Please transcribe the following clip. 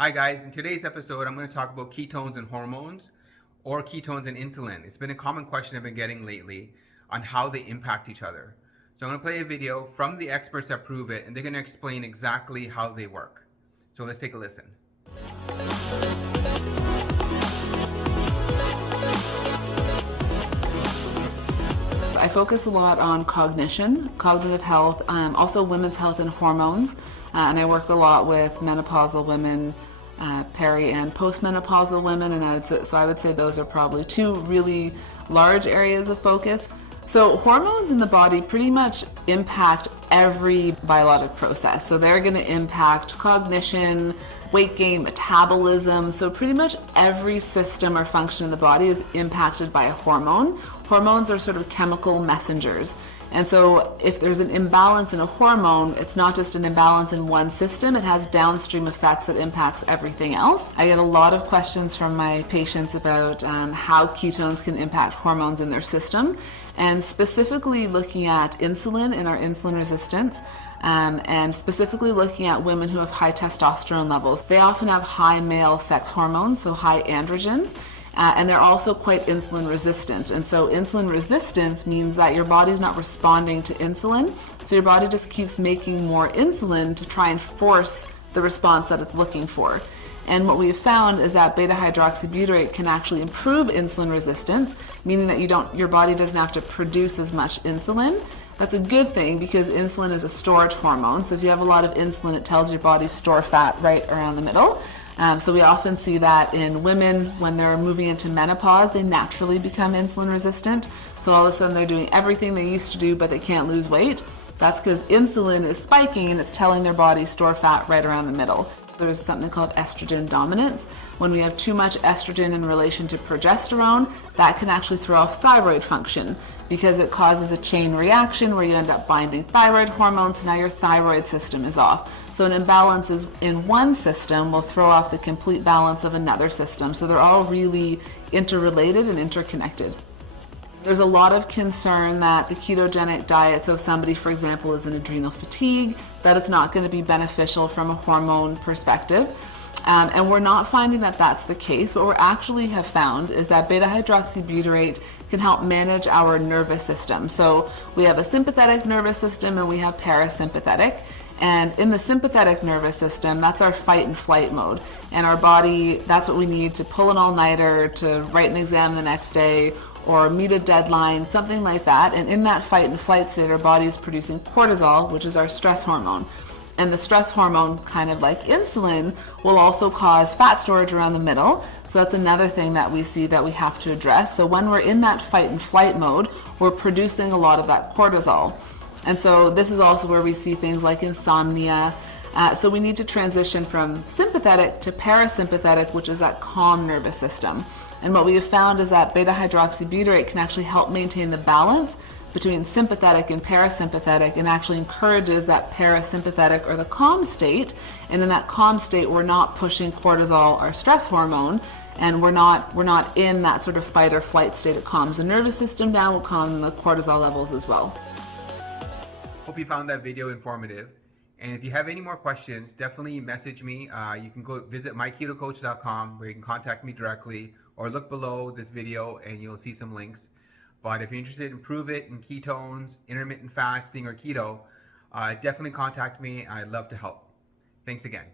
Hi guys, in today's episode I'm going to talk about ketones and hormones or ketones and insulin. It's been a common question I've been getting lately on how they impact each other. So I'm going to play a video from the experts at Pruvit and they're going to explain exactly how they work. So let's take a listen. I focus a lot on cognition, cognitive health, also women's health and hormones, and I work a lot with menopausal women, peri and postmenopausal women, and so I would say those are probably two really large areas of focus. So hormones in the body pretty much impact every biologic process. So they're going to impact cognition, weight gain, metabolism. So pretty much every system or function in the body is impacted by a hormone. Hormones are sort of chemical messengers. And so if there's an imbalance in a hormone, it's not just an imbalance in one system, it has downstream effects that impacts everything else. I get a lot of questions from my patients about how ketones can impact hormones in their system, and specifically looking at insulin and our insulin resistance, and specifically looking at women who have high testosterone levels. They often have high male sex hormones, so high androgens. And they're also quite insulin resistant. And so insulin resistance means that your body's not responding to insulin. So your body just keeps making more insulin to try and force the response that it's looking for. And what we have found is that beta hydroxybutyrate can actually improve insulin resistance, meaning that your body doesn't have to produce as much insulin. That's a good thing because insulin is a storage hormone. So if you have a lot of insulin, it tells your body store fat right around the middle. So we often see that in women when they're moving into menopause, they naturally become insulin resistant. So all of a sudden they're doing everything they used to do, but they can't lose weight. That's because insulin is spiking and it's telling their body store fat right around the middle. There's something called estrogen dominance. When we have too much estrogen in relation to progesterone, that can actually throw off thyroid function because it causes a chain reaction where you end up binding thyroid hormones, so now your thyroid system is off. So an imbalance in one system will throw off the complete balance of another system. So they're all really interrelated and interconnected. There's a lot of concern that the ketogenic diet, so somebody, for example, is in adrenal fatigue, that it's not going to be beneficial from a hormone perspective. And we're not finding that that's the case. What we actually have found is that beta hydroxybutyrate can help manage our nervous system. So we have a sympathetic nervous system and we have parasympathetic. And in the sympathetic nervous system, that's our fight and flight mode. And our body, that's what we need to pull an all-nighter, to write an exam the next day, or meet a deadline, something like that. And in that fight and flight state, our body is producing cortisol, which is our stress hormone. And the stress hormone, kind of like insulin, will also cause fat storage around the middle. So that's another thing that we see that we have to address. So when we're in that fight and flight mode, we're producing a lot of that cortisol. And so this is also where we see things like insomnia. So we need to transition from sympathetic to parasympathetic, which is that calm nervous system. And what we have found is that beta hydroxybutyrate can actually help maintain the balance between sympathetic and parasympathetic, and actually encourages that parasympathetic or the calm state. And in that calm state, we're not pushing cortisol, our stress hormone, and we're not in that sort of fight or flight state. It calms the nervous system down, will calm the cortisol levels as well. Hope you found that video informative. And if you have any more questions, definitely message me. You can go visit myketocoach.com where you can contact me directly, or look below this video and you'll see some links. But if you're interested in Pruvit and ketones, intermittent fasting, or keto, definitely contact me. I'd love to help. Thanks again.